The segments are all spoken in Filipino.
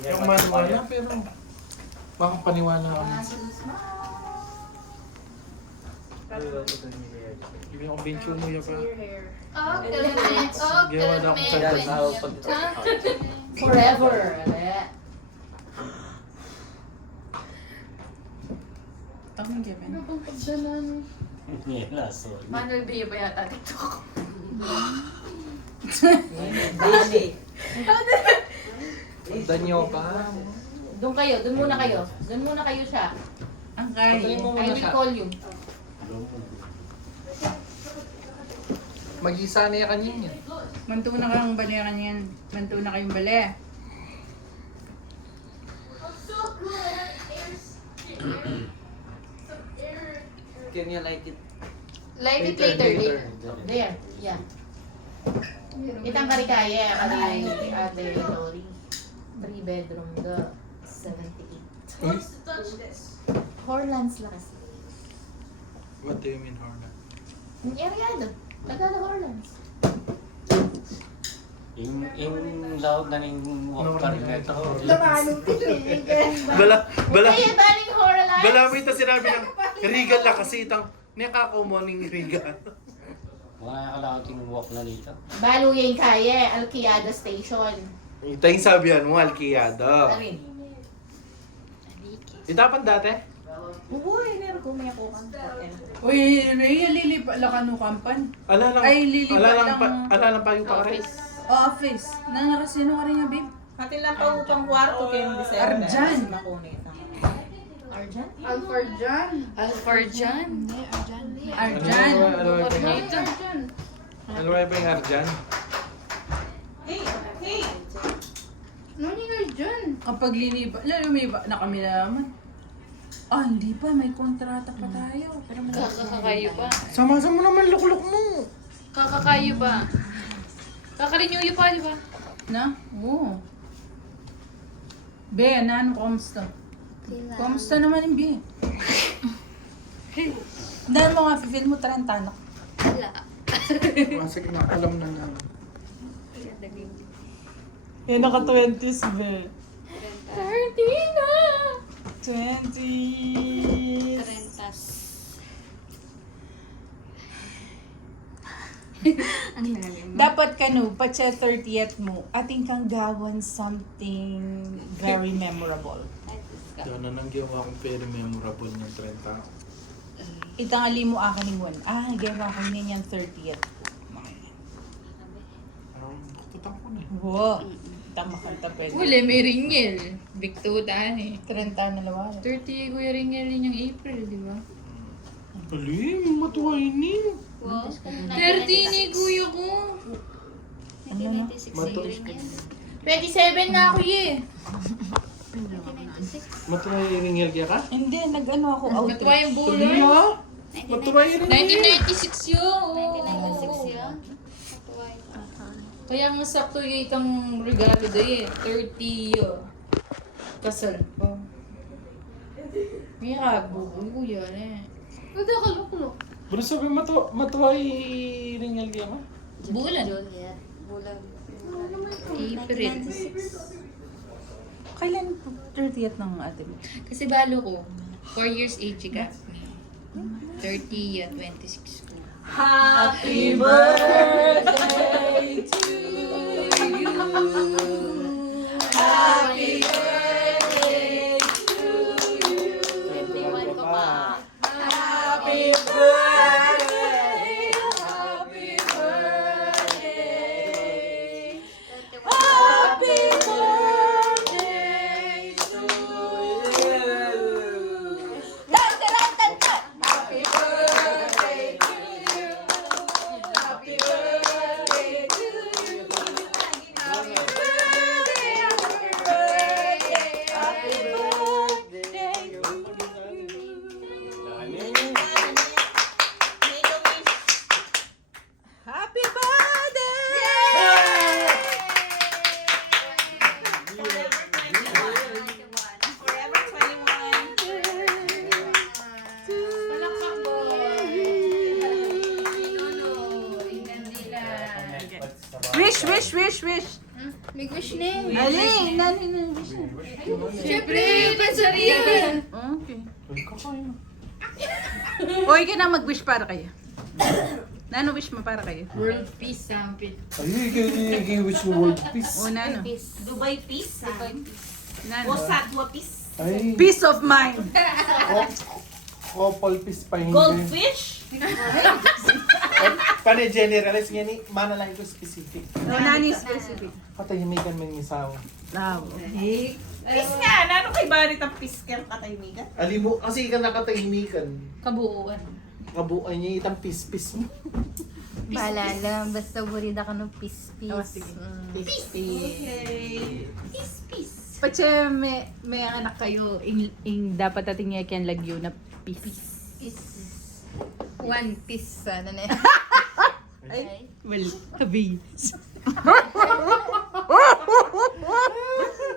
Hindi ako maniwala, pero makapaniwala ako. Hindi ako bencho mo yun pa. Gawa na akong Forever. Ang gabi. Ano bang pagdalan? Manuel Bia ba yata dito? Danyo ka. Doon muna kayo. Doon muna kayo siya. Ang kaya. I will call you. Mag-isa na yung kanya yan. Manto na kayong balikan yan. Manto na kayong bali. Can you like it? Light it later. There. Yeah. Itang karikaya. Ate Lori. 3 bedroom the 78. Uy, Horlands lang kasi. what do you mean, Horna? Yung area Tagala Horlands. Yung laot na ning walk ka rin ito. Bala, Kaya baling Horlands? bala mo ito sinabi ng Regal na kasi itang nakakaw mo ng Regal. Mga nakalaot yung walk na dito. Baluyan kaya. Alquiada Station. Ito yung sabihan mo, Alquiado. Arin. Itapan dati? Uy, meron ko may ako kang Uy, Rhea, lilipa lang kanu kampan. Ala lang, Ay, lilipat ala lang pa yung pakarin. Office. Nakasino ka rin nga, babe? Pati lang pa upang kwarto kayo ng December. Arjan. Makunit. Arjan? Alfarjan. Arjan. Ano ba yung Arjan? Hey! Hey! Ano yung Arjan? Kapag liliba, lalo may iba na kami naman. Ah, hindi pa. May kontrata pa tayo. Pero Kakakayo pa. Sama-sama naman lukluk mo. Kakakayo pa. Kakarenew pa, di ba? na? Oo. Be, ano, kamusta? Kamusta naman yung Be? Dahil mo nga, feel mo 30 anak. Wala. Sige na, alam na nga. Yan, naka-20s, Be. 30 na! 20s. 30. Ang lalim. Dapat kanu, patsa 30th mo, ating kang gawan something very memorable. Doon na nang gawa kong very memorable ng 30. Itangali mo akin ni Juan. Ah, gawa ko niya yung 30th. Tutang ko na. Wow. Tama kanta pwede. Huli, may ringel. Bigtutan eh. 30 na lawa. 30 Kuya Ringel din yung April, di ba? Alim, matuway ni. Wow. 30 ni Kuya ko. Ano na? Matuway 27 na ako eh. Matuway ringel kaya ka? Hindi, nag-ano ako Matuwa outreach. yung Tuloy buloy. ha? Matuway ringel. 1996 yun. 1996 yun. Kaya nga sakto yung itang regalo doon eh. 30 yun. Kasal pa. May kabuboy ko yan eh. Hindi ka luklok. Bro, sabi matuway ringel kaya ka? Bulan. Juliet. Bulan. April. Kailan po 30th ng ate mo? Kasi balo ko. 4 years age ka. 30 yan, 26 ko. Happy birthday to you. Happy birthday to you. 21 ko pa. Happy birthday. Happy birthday. 21 Happy birthday to you. Tan, tan, tan, tan. Happy birthday to you. Happy birthday to you. Happy birthday, happy birthday, happy birthday to you. Happy birthday! Forever 21. Palakpak mo. Wish, wish, wish, wish. Big wish na yun. Ali, nani na wish mo? Siyempre, pansari yun. Okay. Uy, ka na mag-wish para kayo. Nano wish mo para kayo? World Peace Champion. Ay, kaya wish mo world peace. O, nano? Peace. Dubai Peace. Dubai Peace. Nano? O Satwa Peace. Ay, Peace of mind. couple peace pa hindi. Goldfish. Paano generalize nga ni, mana lang ito specific. O, nani specific. Katahimikan man yung isawa. Tama. Peace nga. Ano kay Barit ang peace kaya katahimikan? Ali mo, kasi ka nakatahimikan. Kabuuan. Kabuuan niya itang peace mo. Paalala, basta burida ka ng peace, Oh, peace. sige. Okay. Pache, may anak kayo, dapat ating yakin lagyo na peace. Peace. One piece sana na. Ay, well, habi.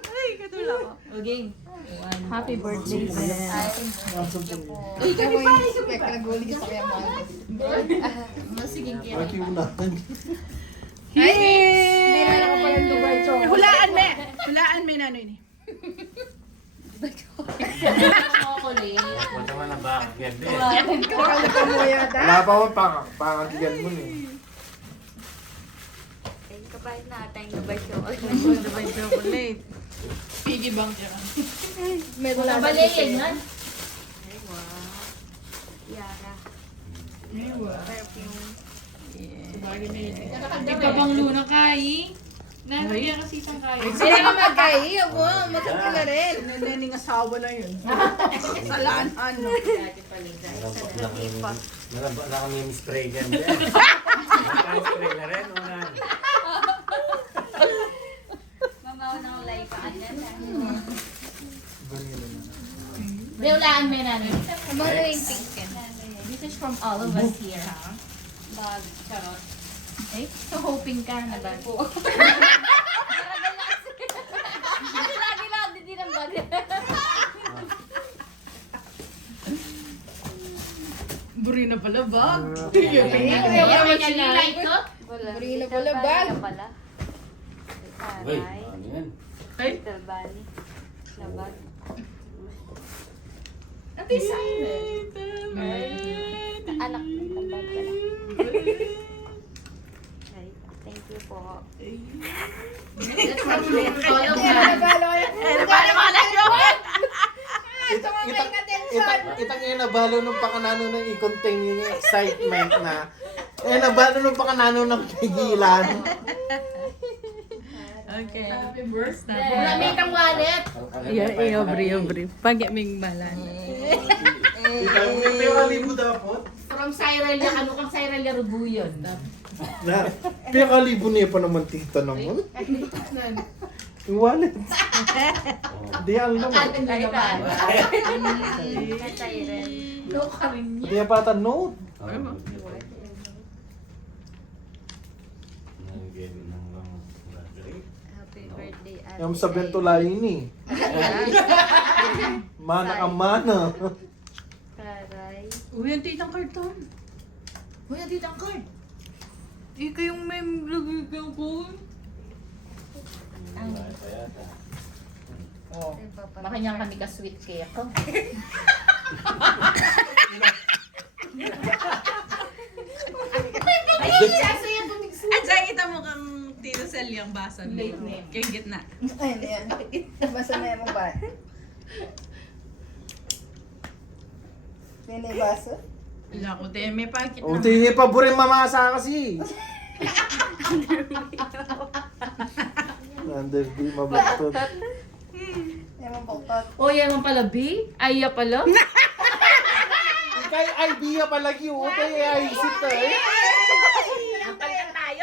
Ay, katula ko. Okay. Happy birthday, Zen. Ay, thank you po. Ay, kami pa, Expect na guli sa kaya mo. Masiging kaya. Bakit yung unahan? Yay! Meron ako palang Dubai chocolate. Hulaan me na ano yun. Chocolate. Huwag naman na ba? Ganda eh. Wala pa mo, pangagigan mo eh. Thank you pa na tayong Dubai chocolate. Dubai chocolate. Piggy bank yan. Meron na Nabalayan yan. Ay, wow. Yara. Perfume. Bagay na yun. Ipabanglo na Kai. Nalagyan kasi isang Kai. Sila ka magkahi. Abo, magkakila rin. Nanening asawa na yun. Salaan ano. Nakami-spray dyan. Naka-spray na rin. Una. Mamaw ng life pa. Bewlaan mo na rin. Mamaw na yung pink yan. This is from all of us here, ha? Bag. Charot. Eh, so hoping ka na ba? Lagi lang, hindi ng bag. Buri na pala bag. May kanila ito? Wala. Marina pala, bag. Pala. Uy, Aray. ano yan? Ay, Little Bunny. Na bag. Anak, ng bag ka na. Okay, thank you po. That's from all of us. Itang yung nabalo nung pakanano ng i-contain yung excitement na nabalo nung pakanano ng pigilan. okay. Happy birthday. Lamig ang wallet. Obri. Pag may malan. Pero kalibo dapat. From Cyrelia, ano kang Cyrelia Rubuyon? Na, pero kalibo niya pa naman tita naman. Yung wallet. Di ang naman. Atin na naman. Katay rin. No ka rin niya. Di pa ata note. Happy birthday, Ate. Yung sa bentulayin ni. Mana ka mana. Taray. Uy, ang titang karton. Uy, nandito ang card. Ikaw yung may lagay kang phone. Oh. Makanyang kami ka sweet cake. At saan kita mo kang Tito Sel yung basa mo? Late name. Kaya gitna. Ay, yan. Basta na mo ba? Ninibaso? Wala ko, te. May pakit O, na. hindi pa burin mamasa kasi. Under di mabagtot. Yan mo buktot. Oh, yan man pala, B? Aya pala? Ikay idea palagi o. Kaya isip ta eh. Under eye.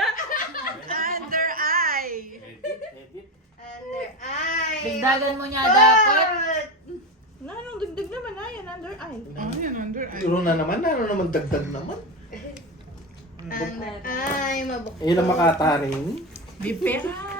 Under eye. Dagdagan mo niya dapat. Nanong dagdag naman na yan, under eye. Ano yan, under eye? Turo na naman. Ano naman dagdag naman. Under eye, mabuktot. Ayun ang makataring. Bipera.